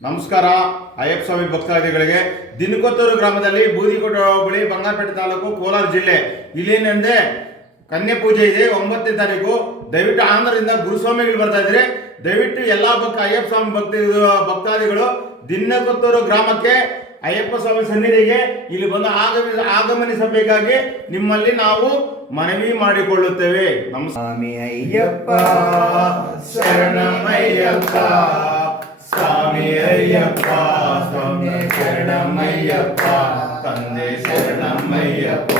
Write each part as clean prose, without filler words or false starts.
ನಮಸ್ಕಾರ. ಅಯ್ಯಪ್ಪ ಸ್ವಾಮಿ ಭಕ್ತಾದಿಗಳಿಗೆ ದಿನಕೊತ್ತೂರು ಗ್ರಾಮದಲ್ಲಿ ಬೂದಿಕೋಟೆ ಹೋಬಳಿ ಬಂಗಾರಪೇಟೆ ತಾಲೂಕು ಕೋಲಾರ ಜಿಲ್ಲೆ ಇಲ್ಲೇನೆಂದೇ ಕನ್ಯೆ ಪೂಜೆ ಇದೆ 9ನೇ ತಾರೀಕು. ದಯವಿಟ್ಟು ಆಂಧ್ರದಿಂದ ಗುರುಸ್ವಾಮಿಗಳು ಬರ್ತಾ ಇದ್ರೆ ದಯವಿಟ್ಟು ಎಲ್ಲ ಅಯ್ಯಪ್ಪ ಸ್ವಾಮಿ ಭಕ್ತಾದಿಗಳು ದಿನಕೊತ್ತೂರು ಗ್ರಾಮಕ್ಕೆ ಅಯ್ಯಪ್ಪ ಸ್ವಾಮಿ ಸನ್ನಿಧಿಗೆ ಇಲ್ಲಿ ಬಂದು ಆಗಮನಿಸಬೇಕಾಗಿ ನಿಮ್ಮಲ್ಲಿ ನಾವು ಮನವಿ ಮಾಡಿಕೊಳ್ಳುತ್ತೇವೆ. ಸ್ವಾಮಿ ಅಯ್ಯಪ್ಪ ಶರಣಮಯ್ಯಪ್ಪ, ಸ್ವಾಮಿ ಅಯ್ಯಪ್ಪ, ಸ್ವಾಮಿ ಶರಣಮಯ್ಯಪ್ಪ, ತಂದೆ ಶರಣಮಯ್ಯಪ್ಪ,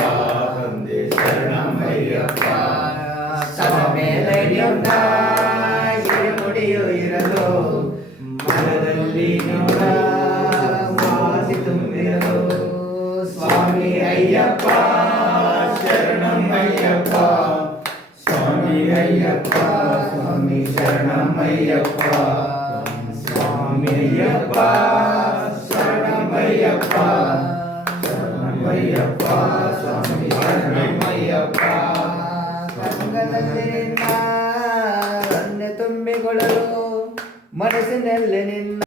ತಂದೆ ಶರಣಮಯ್ಯಪ್ಪ. ಮೇಲೆಲ್ಲ ಮುಡಿಯು ಇರಲು ಮನದಲ್ಲಿ ನೋಡ ಮಾಸಿ ತುಂಬಿರಲು ಸ್ವಾಮಿ ಅಯ್ಯಪ್ಪ ಶರಣಮಯ್ಯಪ್ಪ, ಸ್ವಾಮಿ ಅಯ್ಯಪ್ಪ, ಸ್ವಾಮಿ ಶರಣಮಯ್ಯಪ್ಪ, ಸ್ವಾಮಿ ಅಯ್ಯಪ್ಪ, ಶರಣಮಯ್ಯಪ್ಪ, ಶರಣಮಯ್ಯಪ್ಪ, ಸ್ವಾಮಿ ಶರಣಮಯ್ಯಪ್ಪ. ಸಂಗದಲ್ಲಿ ನಿನ್ನ ತುಂಬಿಕೊಳ್ಳಲು ಮನಸ್ಸಿನಲ್ಲಿ ನಿನ್ನ